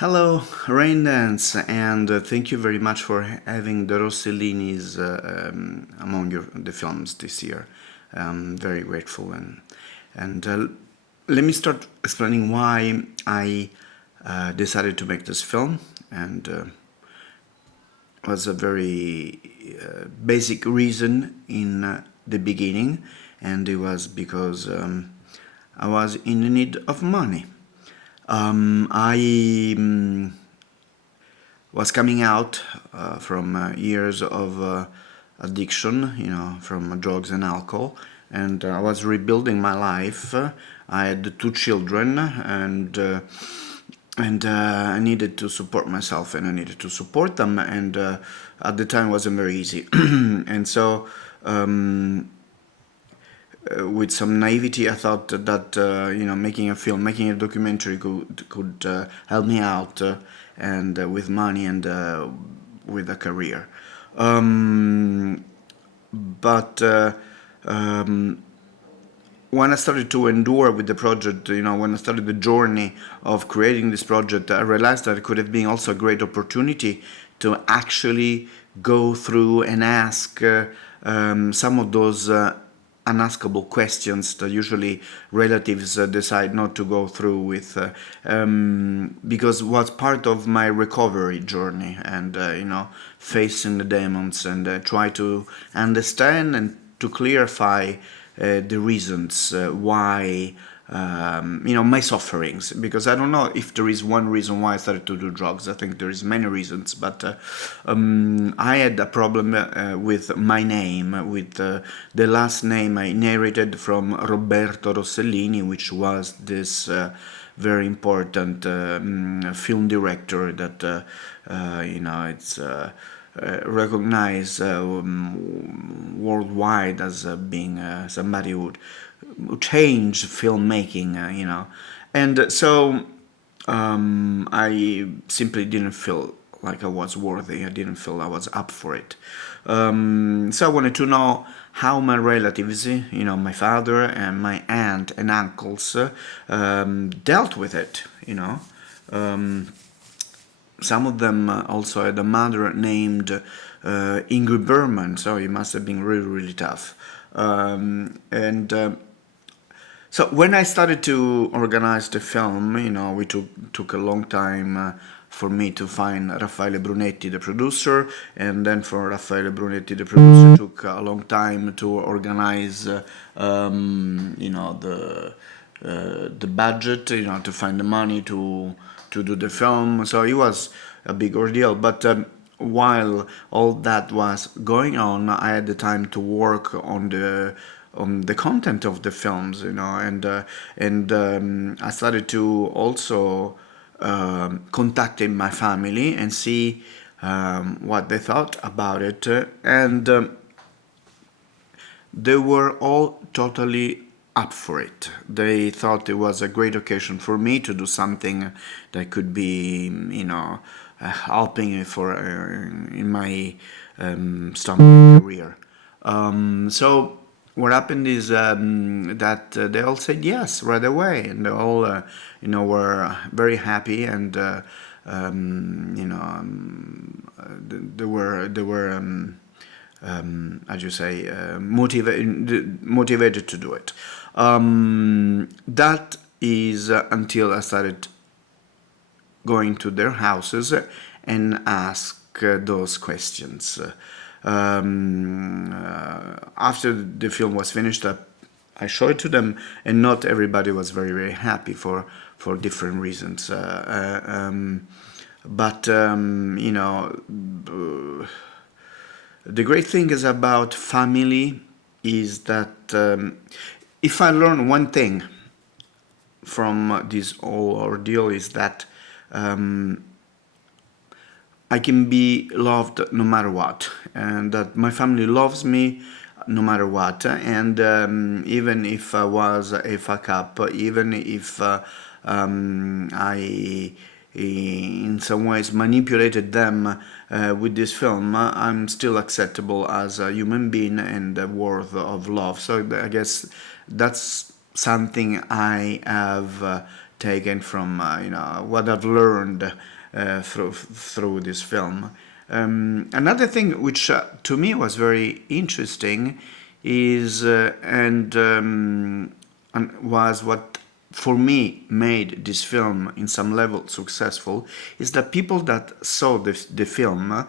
Hello, Raindance, and thank you very much for having the Rossellinis among the films this year. I'm very grateful, and let me start explaining why I decided to make this film, and was a very basic reason in the beginning, and it was because I was in need of money. I was coming out from years of addiction, from drugs and alcohol, and I was rebuilding my life. I had two children, and I needed to support myself, and I needed to support them, and at the time it wasn't very easy, and so. With some naivety, I thought that making a film, making a documentary could help me out, and with money and with a career. But when I started to endure with the project, when I started the journey of creating this project, I realized that it could have been also a great opportunity to actually go through and ask some of those unaskable questions that usually relatives decide not to go through with, because it was part of my recovery journey, and facing the demons, and try to understand and to clarify the reasons why, my sufferings, because I don't know if there is one reason why I started to do drugs. I think there is many reasons, but I had a problem with my name, with the last name I inherited from Roberto Rossellini, which was this very important film director that it's recognized worldwide as being somebody who changed filmmaking, and so I simply didn't feel like I was worthy. I didn't feel I was up for it. So I wanted to know how my relatives, my father and my aunt and uncles, dealt with it. Some of them also had a mother named Ingrid Bergman, so it must have been really, really tough. And so when I started to organize the film, we took a long time for me to find Raffaele Brunetti, the producer, and then for Raffaele Brunetti, the producer, took a long time to organize, the budget, to find the money to do the film. So it was a big ordeal, but. While all that was going on, I had the time to work on the content of the films, and I started to also contacting my family and see what they thought about it, and they were all totally up for it. They thought it was a great occasion for me to do something that could be, helping for in my stomach career. So what happened is that they all said yes right away, and they all, were very happy, and they were as you say, motivated to do it. That is until I started going to their houses and ask those questions. After the film was finished, I showed it to them, and not everybody was very, very happy for different reasons. But the great thing is about family is that if I learn one thing from this whole ordeal is that I can be loved no matter what, and that my family loves me no matter what, and even if I was a fuck up, even if I in some ways manipulated them with this film, I'm still acceptable as a human being and worth of love. So I guess that's something I have taken from what I've learned through this film. Another thing which to me was very interesting is and was what for me made this film in some level successful is that people that saw the film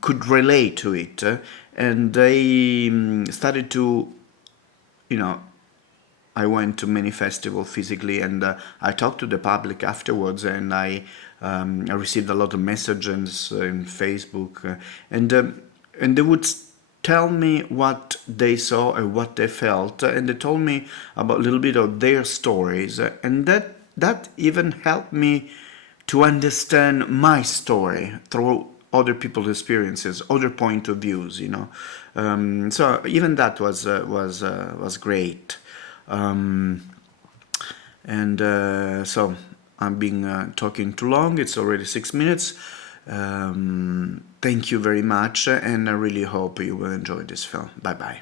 could relate to it, and they started to, I went to many festivals physically, and I talked to the public afterwards, and I received a lot of messages in Facebook, and they would tell me what they saw and what they felt, and they told me about a little bit of their stories, and that even helped me to understand my story through other people's experiences, other point of views. So even that was great. So I'm being talking too long. It's already 6 minutes. Thank you very much, and I really hope you will enjoy this film. Bye bye.